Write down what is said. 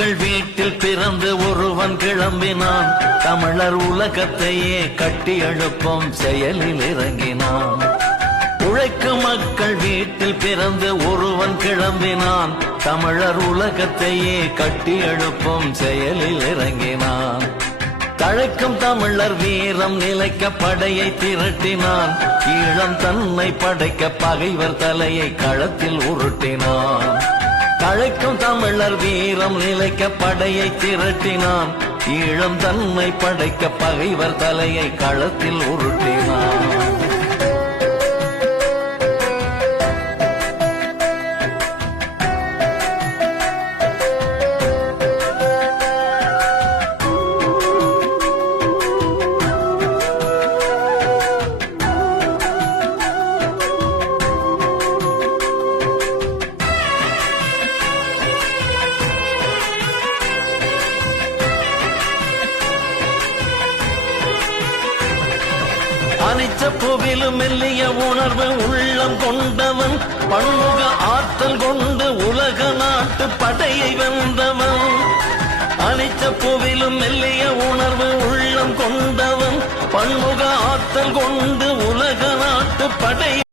மக்கள் வீட்டில் பிறந்து ஒருவன் கிளம்பினான். தமிழர் உலகத்தையே கட்டி எழுப்பும் செயலில் இறங்கினான். உழைக்கும் மக்கள் வீட்டில் பிறந்து ஒருவன் கிளம்பினான். தமிழர் உலகத்தையே கட்டி எழுப்பும் செயலில் இறங்கினான். தழைக்கும் தமிழர் வீரம் நிலைக்க படையை திரட்டினான். ஈழம் தன்னை படைக்க பகைவர் தலையை களத்தில் உருட்டினான். தழைக்கும் தமிழர் வீரம் நிலைக்க படையை திரட்டினான். ஈழம் தன்னை படைக்க பகைவர் தலையை களத்தில் உருட்டினான். அனிச்ச புவிலும் மெல்லிய உணர்வு உள்ளம் கொண்டவன். பன்முக ஆற்றல் கொண்டு உலக நாட்டு படையை வென்றவன். அனிச்ச புவிலும் மெல்லிய உணர்வு உள்ளம் கொண்டவன். பன்முக ஆற்றல் கொண்டு உலக நாட்டு படை